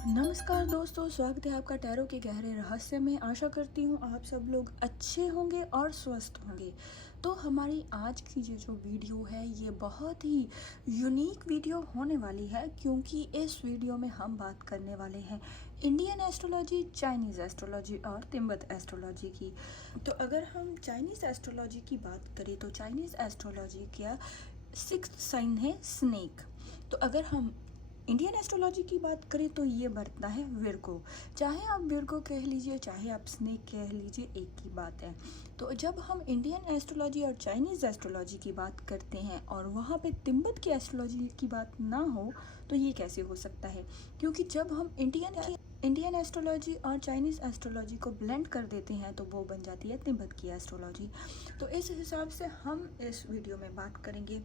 नमस्कार दोस्तों, स्वागत है आपका टैरो के गहरे रहस्य में। आशा करती हूँ आप सब लोग अच्छे होंगे और स्वस्थ होंगे। तो हमारी आज की ये जो वीडियो है ये बहुत ही यूनिक वीडियो होने वाली है, क्योंकि इस वीडियो में हम बात करने वाले हैं इंडियन एस्ट्रोलॉजी, चाइनीज़ एस्ट्रोलॉजी और तिब्बत एस्ट्रोलॉजी की। तो अगर हम चाइनीज़ एस्ट्रोलॉजी की बात करें तो चाइनीज़ एस्ट्रोलॉजी का सिक्स्थ साइन है स्नेक। तो अगर हम इंडियन एस्ट्रोलॉजी की बात करें तो ये बढ़ता है विर्गो। चाहे आप विर्गो कह लीजिए, चाहे आप स्नेक कह लीजिए, एक ही बात है। तो जब हम इंडियन एस्ट्रोलॉजी और चाइनीज़ एस्ट्रोलॉजी की बात करते हैं और वहाँ पे तिब्बत की एस्ट्रोलॉजी की बात ना हो तो ये कैसे हो सकता है? क्योंकि जब हम इंडियन एस्ट्रोलॉजी और चाइनीज़ एस्ट्रोलॉजी को ब्लेंड कर देते हैं तो वो बन जाती है तिब्बत की एस्ट्रोलॉजी। तो इस हिसाब से हम इस वीडियो में बात करेंगे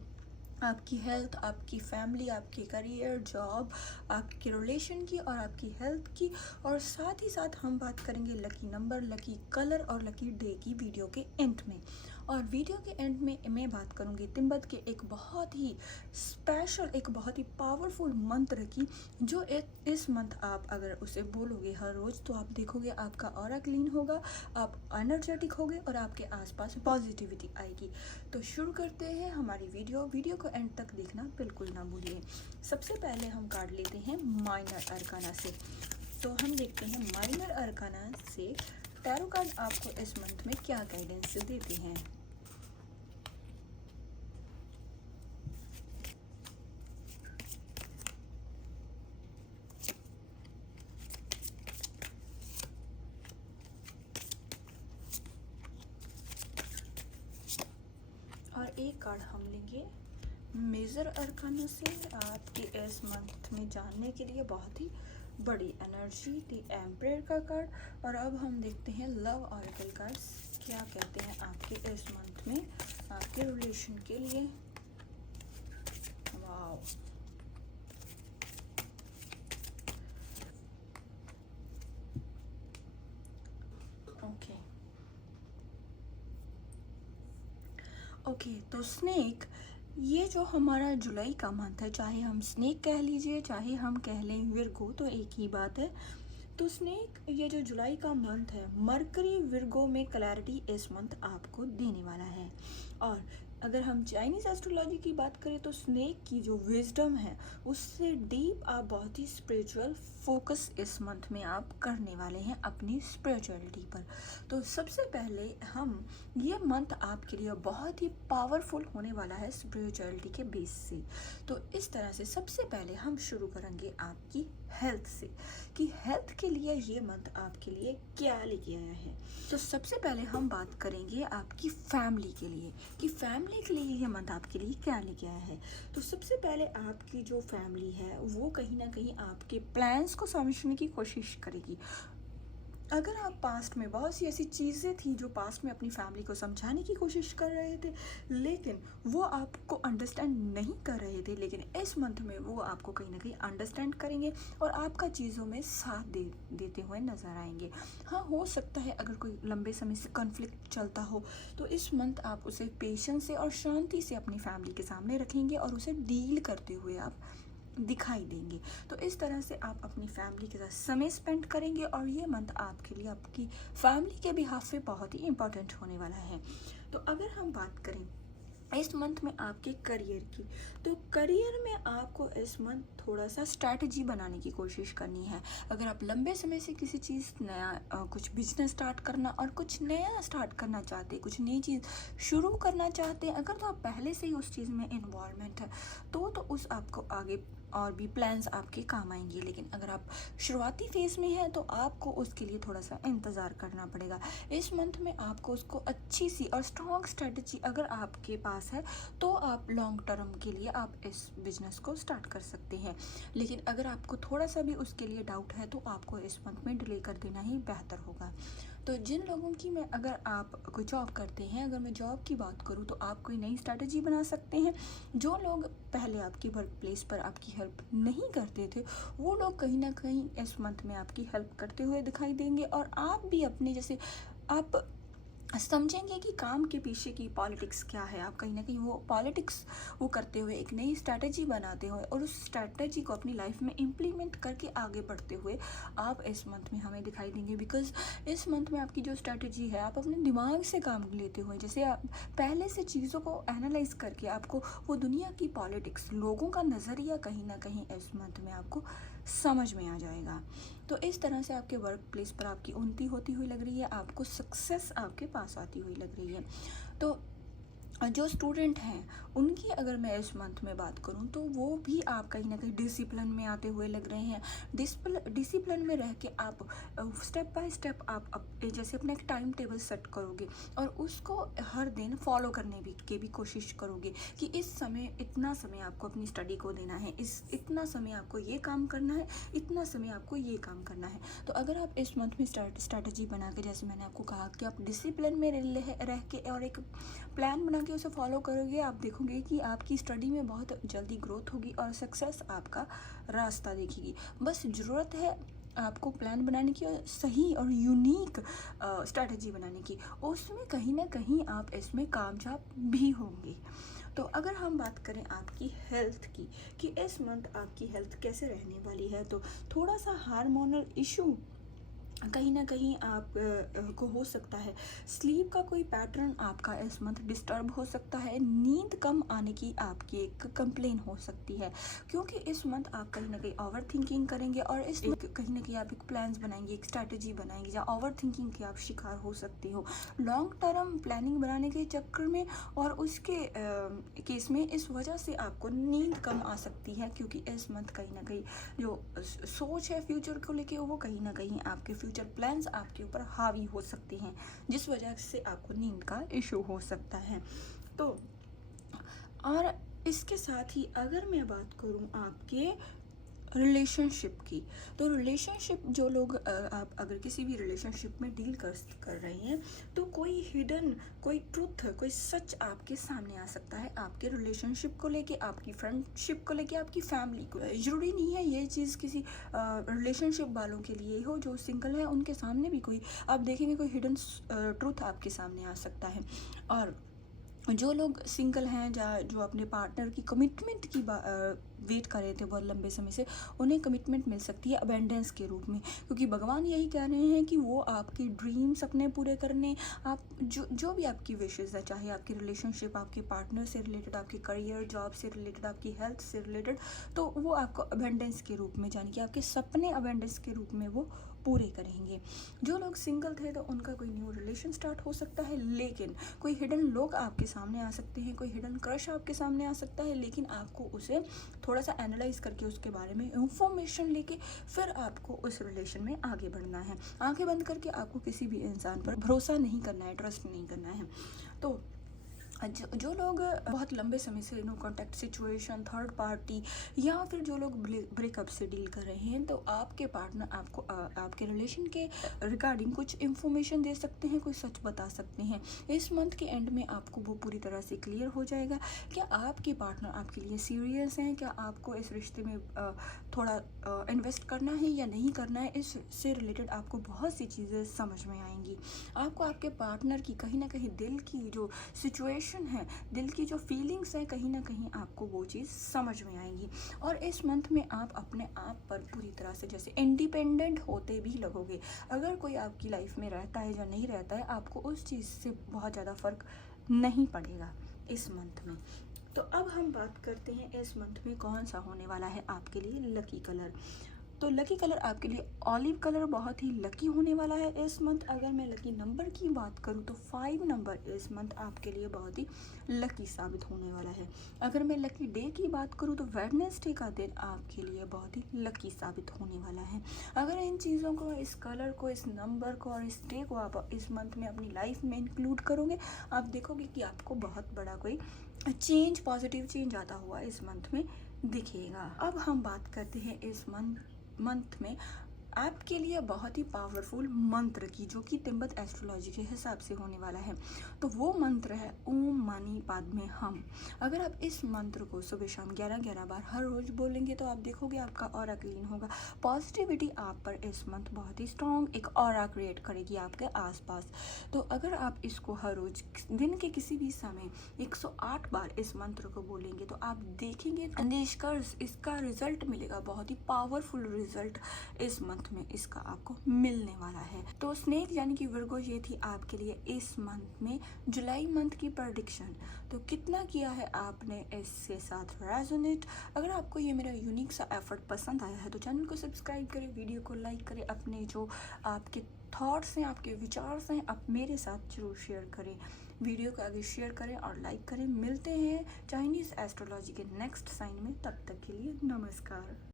आपकी हेल्थ, आपकी फैमिली, आपकी करियर, जॉब, आपके रिलेशन की और आपकी हेल्थ की। और साथ ही साथ हम बात करेंगे लकी नंबर, लकी कलर और लकी डे की वीडियो के एंड में। और वीडियो के एंड में मैं बात करूंगी तिब्बत के एक बहुत ही स्पेशल, एक बहुत ही पावरफुल मंत्र की, जो इस मंथ आप अगर उसे बोलोगे हर रोज़ तो आप देखोगे आपका ऑरा क्लीन होगा, आप एनर्जेटिक होगे और आपके आसपास पॉजिटिविटी आएगी। तो शुरू करते हैं हमारी वीडियो को एंड तक देखना बिल्कुल ना भूलिए। सबसे पहले हम कार्ड लेते हैं माइनर अरकाना से। तो हम देखते हैं माइनर अरकाना से टैरो कार्ड आपको इस मंथ में क्या गाइडेंस देते हैं। और एक कार्ड हम लेंगे मेजर अरकाना से आपके इस मंथ में जानने के लिए बहुत ही बड़ी एनर्जी दी एम्परर का कार्ड। और अब हम देखते हैं लव ऑरेकल कार्ड्स क्या कहते हैं आपके इस मंथ में आपके रिलेशन के लिए। Wow, okay. तो स्नेक, ये जो हमारा जुलाई का मंथ है, चाहे हम स्नेक कह लीजिए चाहे हम कह लें विर्गो, तो एक ही बात है। तो स्नेक, ये जो जुलाई का मंथ है, मरकरी विर्गो में क्लैरिटी इस मंथ आपको देने वाला है। और अगर हम चाइनीज़ एस्ट्रोलॉजी की बात करें तो स्नेक की जो विजडम है उससे डीप आप बहुत ही स्पिरिचुअल फोकस इस मंथ में आप करने वाले हैं अपनी स्पिरिचुअलिटी पर। तो सबसे पहले हम, ये मंथ आपके लिए बहुत ही पावरफुल होने वाला है स्पिरिचुअलिटी के बेस से। तो इस तरह से सबसे पहले हम शुरू करेंगे आपकी हेल्थ से, कि हेल्थ के लिए ये मंथ आपके लिए क्या लेके आया है। तो सबसे पहले हम बात करेंगे आपकी फैमिली के लिए, कि फैमिली के लिए ये मंथ आपके लिए क्या लेके आया है। तो सबसे पहले आपकी जो फैमिली है वो कहीं ना कहीं आपके प्लान्स को समझने की कोशिश करेगी। अगर आप पास्ट में बहुत सी ऐसी चीज़ें थी जो पास्ट में अपनी फैमिली को समझाने की कोशिश कर रहे थे लेकिन वो आपको अंडरस्टैंड नहीं कर रहे थे, लेकिन इस मंथ में वो आपको कहीं ना कहीं अंडरस्टैंड करेंगे और आपका चीज़ों में साथ देते हुए नज़र आएंगे। हाँ, हो सकता है अगर कोई लंबे समय से कॉन्फ्लिक्ट चलता हो तो इस मंथ आप उसे पेशेंस से और शांति से अपनी फैमिली के सामने रखेंगे और उसे डील करते हुए आप दिखाई देंगे। तो इस तरह से आप अपनी फैमिली के साथ समय स्पेंड करेंगे और ये मंथ आपके लिए आपकी फैमिली के बिहाफ पे बहुत ही इम्पोर्टेंट होने वाला है। तो अगर हम बात करें इस मंथ में आपके करियर की, तो करियर में आपको इस मंथ थोड़ा सा स्ट्रैटेजी बनाने की कोशिश करनी है। अगर आप लंबे समय से किसी चीज़ नया कुछ बिजनेस स्टार्ट करना और कुछ नया स्टार्ट करना चाहते, कुछ नई चीज़ शुरू करना चाहते हैं, अगर तो आप पहले से ही उस चीज़ में इन्वॉल्वमेंट है तो उस आपको आगे और भी प्लान्स आपके काम आएंगे। लेकिन अगर आप शुरुआती फेज़ में हैं तो आपको उसके लिए थोड़ा सा इंतज़ार करना पड़ेगा। इस मंथ में आपको उसको अच्छी सी और स्ट्रॉन्ग स्ट्रेटजी अगर आपके पास है तो आप लॉन्ग टर्म के लिए आप इस बिज़नेस को स्टार्ट कर सकते हैं। लेकिन अगर आपको थोड़ा सा भी उसके लिए डाउट है तो आपको इस मंथ में डिले कर देना ही बेहतर होगा। तो जिन लोगों की, मैं अगर आप कोई जॉब करते हैं, अगर मैं जॉब की बात करूँ तो आप कोई नई स्ट्रैटेजी बना सकते हैं। जो लोग पहले आपकी वर्क प्लेस पर आपकी हेल्प नहीं करते थे वो लोग कहीं ना कहीं इस मंथ में आपकी हेल्प करते हुए दिखाई देंगे और आप भी अपने, जैसे आप समझेंगे कि काम के पीछे की पॉलिटिक्स क्या है। आप कहीं ना कहीं वो पॉलिटिक्स वो करते हुए एक नई स्ट्रैटेजी बनाते हुए और उस स्ट्रैटेजी को अपनी लाइफ में इम्प्लीमेंट करके आगे बढ़ते हुए आप इस मंथ में हमें दिखाई देंगे। बिकॉज इस मंथ में आपकी जो स्ट्रैटेजी है, आप अपने दिमाग से काम लेते हुए, जैसे आप पहले से चीज़ों को एनालाइज करके आपको वो दुनिया की पॉलिटिक्स, लोगों का नज़रिया कहीं ना कहीं इस मंथ में आपको समझ में आ जाएगा। तो इस तरह से आपके वर्क प्लेस पर आपकी उन्नति होती हुई लग रही है, आपको सक्सेस आपके पास आती हुई लग रही है। तो जो स्टूडेंट हैं उनकी अगर मैं इस मंथ में बात करूं तो वो भी आप कहीं ना कहीं डिसिप्लिन में आते हुए लग रहे हैं। डिसिप्लिन में रह के आप स्टेप बाय स्टेप जैसे अपना एक टाइम टेबल सेट करोगे और उसको हर दिन फॉलो करने की भी कोशिश करोगे कि इस समय इतना समय आपको अपनी स्टडी को देना है, इतना समय आपको ये काम करना है, इतना समय आपको ये काम करना है। तो अगर आप इस मंथ में स्ट्रैटेजी बना के, जैसे मैंने आपको कहा कि आप डिसिप्लिन में रह के और एक प्लान बना के उसे फॉलो करोगे, आप देखोगे कि आपकी स्टडी में बहुत जल्दी ग्रोथ होगी और सक्सेस आपका रास्ता देखेगी। बस ज़रूरत है आपको प्लान बनाने की और सही और यूनिक स्ट्रैटेजी बनाने की। उसमें कहीं ना कहीं आप इसमें कामयाब भी होंगे। तो अगर हम बात करें आपकी हेल्थ की कि इस मंथ आपकी हेल्थ कैसे रहने वाली है, तो थोड़ा सा हार्मोनल इशू कहीं ना कहीं आप को हो सकता है। स्लीप का कोई पैटर्न आपका इस मंथ डिस्टर्ब हो सकता है। नींद कम आने की आपकी एक कंप्लेन हो सकती है, क्योंकि इस मंथ आप कहीं ना कहीं ओवर थिंकिंग करेंगे और इस कहीं ना कहीं आप एक प्लान्स बनाएंगे, एक स्ट्रैटेजी बनाएंगे या ओवर थिंकिंग के आप शिकार हो सकते हो लॉन्ग टर्म प्लानिंग बनाने के चक्कर में। और उसके केस में इस वजह से आपको नींद कम आ सकती है, क्योंकि इस मंथ कहीं ना कहीं जो सोच है फ्यूचर को लेके, वो कहीं ना कहीं आपके फ्यूचर प्लान्स आपके ऊपर हावी हो सकते हैं, जिस वजह से आपको नींद का इशू हो सकता है। तो और इसके साथ ही अगर मैं बात करूं आपके रिलेशनशिप की, तो रिलेशनशिप जो लोग आप अगर किसी भी रिलेशनशिप में डील कर रहे हैं, तो कोई हिडन, कोई ट्रुथ, कोई सच आपके सामने आ सकता है आपके रिलेशनशिप को लेके, आपकी फ्रेंडशिप को लेके, आपकी फैमिली को। ज़रूरी नहीं है ये चीज़ किसी रिलेशनशिप वालों के लिए हो। जो सिंगल है उनके सामने भी कोई आप देखेंगे कोई हिडन ट्रुथ आपके सामने आ सकता है। और जो लोग सिंगल हैं या जो अपने पार्टनर की कमिटमेंट की वेट कर रहे थे बहुत लंबे समय से, उन्हें कमिटमेंट मिल सकती है अबेंडेंस के रूप में, क्योंकि भगवान यही कह रहे हैं कि वो आपकी ड्रीम्स अपने पूरे करने, आप जो भी आपकी विशेज़ है, चाहे आपकी रिलेशनशिप आपके पार्टनर से रिलेटेड, आपके करियर जॉब से रिलेटेड, आपकी हेल्थ से रिलेटेड, तो वो आपको अबेंडेंस के रूप में, यानी कि आपके सपने अबेंडेंस के रूप में वो पूरे करेंगे। जो लोग सिंगल थे तो उनका कोई न्यू रिलेशन स्टार्ट हो सकता है, लेकिन कोई हिडन लोग आपके सामने आ सकते हैं, कोई हिडन क्रश आपके सामने आ सकता है, लेकिन आपको उसे थोड़ा सा एनालाइज करके उसके बारे में इंफॉर्मेशन लेके फिर आपको उस रिलेशन में आगे बढ़ना है। आंखें बंद करके आपको किसी भी इंसान पर भरोसा नहीं करना है, ट्रस्ट नहीं करना है। तो जो लोग बहुत लंबे समय से no contact situation, third party, या फिर जो लोग ब्रेकअप से डील कर रहे हैं, तो आपके पार्टनर आपको आपके रिलेशन के रिगार्डिंग कुछ इन्फॉर्मेशन दे सकते हैं, कोई सच बता सकते हैं। इस मंथ के एंड में आपको वो पूरी तरह से क्लियर हो जाएगा क्या आपके पार्टनर आपके लिए सीरियस हैं, क्या आपको इस रिश्ते में थोड़ा इन्वेस्ट करना है या नहीं करना है। इससे रिलेटेड आपको बहुत सी चीज़ें समझ में आएंगी। आपको आपके पार्टनर की कहीं ना कहीं दिल की जो सिचुएशन है, दिल की जो फीलिंग्स है, कहीं ना कहीं आपको वो चीज़ समझ में आएंगी। और इस मंथ में आप अपने आप पर पूरी तरह से जैसे इंडिपेंडेंट होते भी लगोगे। अगर कोई आपकी लाइफ में रहता है या नहीं रहता है, आपको उस चीज़ से बहुत ज़्यादा फ़र्क नहीं पड़ेगा इस मंथ में। तो अब हम बात करते हैं इस मंथ में कौन सा होने वाला है आपके लिए लकी कलर। तो लकी कलर आपके लिए ऑलिव कलर बहुत ही लकी होने वाला है इस मंथ। अगर मैं लकी नंबर की बात करूं तो 5 नंबर इस मंथ आपके लिए बहुत ही लकी साबित होने वाला है। अगर मैं लकी डे की बात करूं तो वेडनेसडे का दिन आपके लिए बहुत ही लकी साबित होने वाला है। अगर इन चीज़ों को, इस कलर को, इस नंबर को और इस डे को आप इस मंथ में अपनी लाइफ में इंक्लूड करोगे, आप देखोगे कि आपको बहुत बड़ा कोई चेंज, पॉजिटिव चेंज आता हुआ इस मंथ में दिखेगा। अब हम बात करते हैं इस मंथ में आपके लिए बहुत ही पावरफुल मंत्र की, जो कि तिब्बत एस्ट्रोलॉजी के हिसाब से होने वाला है। तो वो मंत्र है ओम मनी पाद्मे हम। अगर आप इस मंत्र को सुबह शाम 11-11 बार हर रोज बोलेंगे तो आप देखोगे आपका ऑरा क्लीन होगा। पॉजिटिविटी आप पर इस मंथ बहुत ही स्ट्रॉन्ग एक ऑरा क्रिएट करेगी आपके आसपास। तो अगर आप इसको हर रोज दिन के किसी भी समय 108 बार इस मंत्र को बोलेंगे तो आप देखेंगे निष्कर्ष इसका रिजल्ट मिलेगा, बहुत ही पावरफुल रिजल्ट इस मंथ में इसका आपको मिलने वाला है। तो स्नेक यानी कि विर्गो, ये थी आपके लिए इस मंथ में जुलाई मंथ की प्रेडिक्शन। तो कितना किया है आपने इसके साथ रेजोनेट? अगर आपको ये मेरा यूनिक सा एफर्ट पसंद आया है तो चैनल को सब्सक्राइब करें, वीडियो को लाइक करें, अपने जो आपके थॉट्स हैं, आपके विचार हैं, आप मेरे साथ जरूर शेयर करें। वीडियो को आगे शेयर करें और लाइक करें। मिलते हैं चाइनीज़ एस्ट्रोलॉजी के नेक्स्ट साइन में, तब तक के लिए नमस्कार।